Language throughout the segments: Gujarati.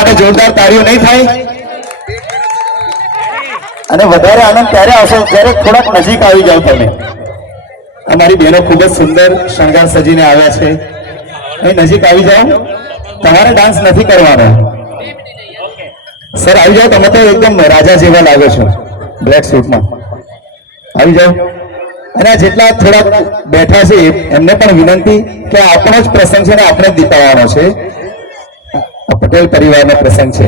માટે જોરદાર તાળીઓ નહીં થાય? અને વધારે આનંદ ત્યારે આવશે જ્યારે થોડાક નજીક આવી જાવ તમે. અમારી બહેનો ખૂબ જ સુંદર શણગાર સજીને આવ્યા છે. અહીં નજીક આવી જાઓ. તમારે ડાન્સ નથી કરવાનો. સર આવી જાઓ. તમે તો એકદમ રાજા જેવા લાગો છો બ્લેક સૂટમાં. આવી જાઓ. અને જેટલા થોડા બેઠા છે એમને પણ વિનંતી કે આપણો જ પ્રસંગ છે ને આપણે જ દીપાવવાનો છે. પટેલ પરિવારનો પ્રસંગ છે.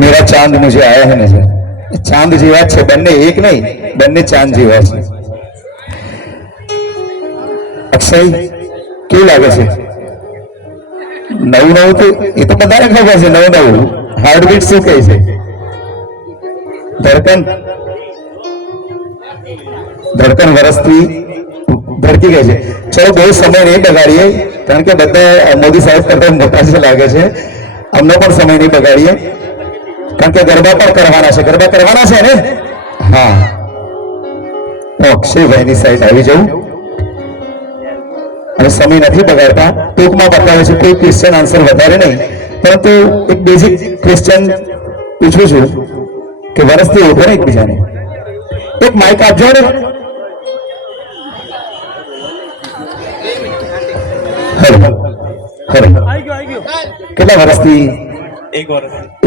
मेरा चांद मुझे आया है नजर. चांद જેવા છે બંને, એક નહીં, બંને ચાંદ જેવા છે. અક્ષય કેવું લાગે છે? નવું નવું તો એ તો બધાને ખબર છે. નવું નવું હાર્ટબીટ શું કહે છે? ધડકન ધડકન વરસથી ધડકી ગઈ છે. ચલો બહુ સમય નહીં બગાડીએ કારણ કે બધા મોદી સાહેબ કરતા મોટા છે લાગે છે. અમને પણ સમય નહીં બગાડીએ કારણ કે ગરબા પણ કરવાના છે. ગરબા કરવાના છે ને? હા. તો અક્ષયભાઈની સાઈડ આવી જવું અને સમય નથી બગાડતા. ટૂંકમાં બતાવે છે. કોઈ ક્વેશ્ચન આન્સર વધારે નહીં, પરંતુ એક બેઝિક ક્વેશ્ચન પૂછું છું કે વર્ષથી ઓળખો ને એકબીજાને. એક માઇક આપજો ને. કેટલા વર્ષથી?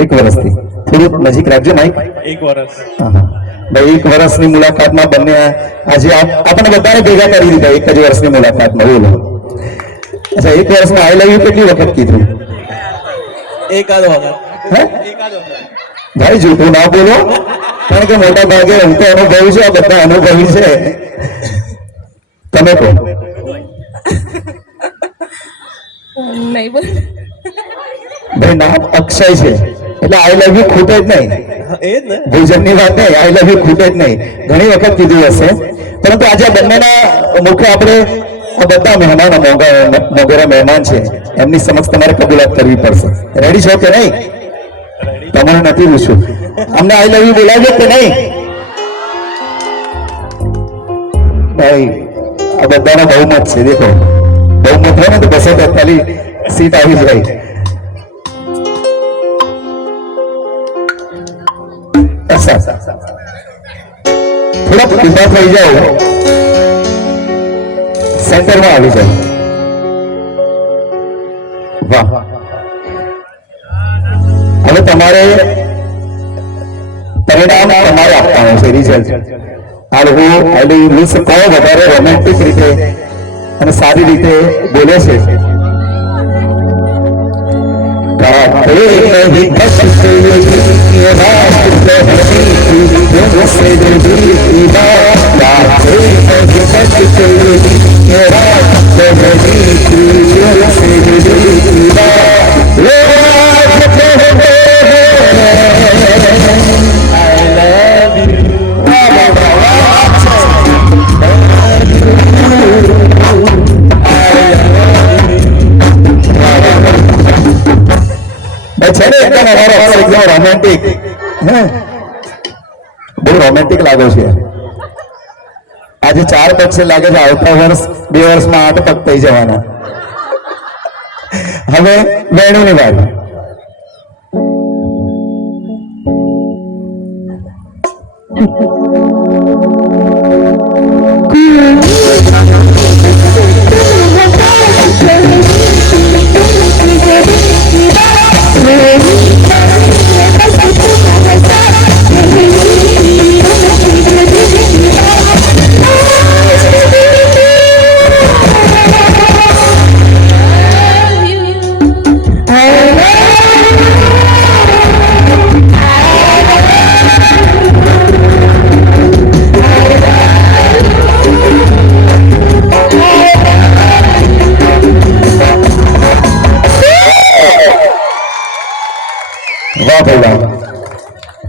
એક વર્ષથી. થોડુંક નજીક રાખજો માઇક. એક વર્ષ. ભાઈ, એક વર્ષની મુલાકાતમાં બંને આજે આપણને બધાને ભેગા કરી દીધા એક જ વર્ષની મુલાકાતમાં. બોલો. અચ્છા, એક વર્ષમાં આઈ લવ યુ કેટલી વખત કીધું? એકાદ વખત. ભાઈ જૂઠું ના બોલો, કારણ કે મોટા ભાગે હું તો અનુભવી છું, આ બધા અનુભવી છે. તમે કહો. ભાઈ નામ અક્ષય છે એટલે આઈ લવ યુ ખૂટે જ નહીં. ભોજનની વાત નહીં, આઈ લવ યુ ખૂટે જ નહીં. ઘણી વખત કીધું હશે, પરંતુ આજે બંનેના મુખે આપણે બધા મહેમાનો મોગેરા મહેમાન છે એમની સમક્ષ તમારે કબૂલાત કરવી પડશે. રેડી છો કે નહીં? તમારે નથી પૂછ્યું. અમને આઈ લવ યુ બોલાવ્યો કે નહીં? ભાઈ આ બધાનો બહુમત છે. દેખો, બહુમત હોય ને તો 243 સીટ આવી જાય. થોડા ઉભા થઈ જાઓ, સેન્ટરમાં આવી જાઓ. વાહ. હવે તમારે પરિણામ તમારે આપવાનું છે. રિઝલ્ટ આ લોકો કહો વધારે રોમેન્ટિક રીતે અને સારી રીતે બોલે છે. રોમેન્ટિક, બહુ રોમેન્ટિક લાગો છે. આજે 4 પગ છે, લાગે છે આવતા વર્ષ 2 વર્ષમાં 8 પગ થઈ જવાના. હવે વેણુની વાત.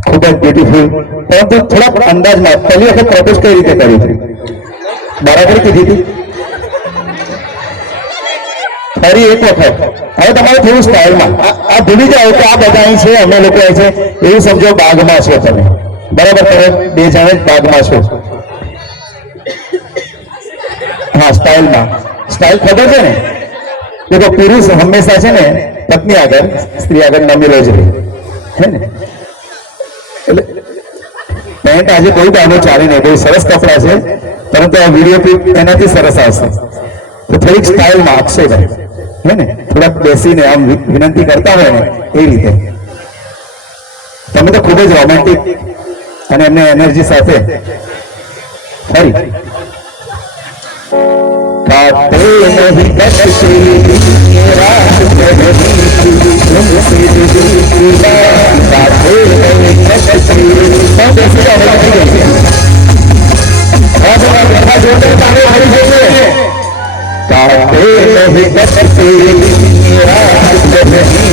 ખૂબ જ બ્યુટીફુલ. પરંતુ થોડાક અંદાજમાં પહેલી વખત પ્રોપોઝ કઈ રીતે કરી હતી? બરાબર કીધી હતી? ફરી એક વખત. હવે તમારે થોડું સ્ટાઇલમાં આ ભૂલી જાઓ કે આ બધા અહીં છે, અમે લોકો અહીં છે એવું સમજો. બાગમાં છો તમે, બરાબર, તમે બે જણે જ ભાગમાં છો. હા, સ્ટાઇલ ખબર છે ને? દેખો, પુરુષ હંમેશા છે ને પત્ની આગળ, સ્ત્રી આગળ નમેલો જ રહે, હે ને? એટલે પેન્ટ આજે કોઈ દાનો ચાલી નહીં, બહુ સરસ કપડા છે, પરંતુ આ વિડીયો ક્લિપ એનાથી સરસ આવશે. તો થોડીક સ્ટાઇલમાં અક્ષયભાઈ, હે ને, થોડાક બેસીને આમ વિનંતી કરતા હોય ને એ રીતે. તમે તો ખૂબ જ રોમેન્ટિક અને એમને એનર્જી સાથે ફરી काटे नहीं कटती रात बदली तुमसे दिल की बात काटे नहीं कटती सब ऐसे आवाज नहीं है बैठा जोड़े तारे हरी जोड़े काटे नहीं कटती रात बदली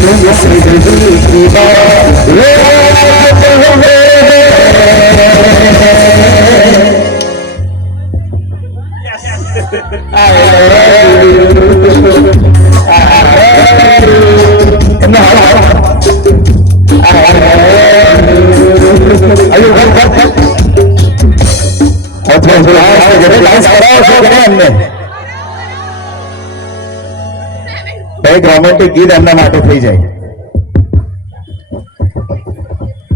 तुमसे दिल की बात ये रात हमें એક રોમેન્ટિક ગીત એમના માટે થઈ જાય.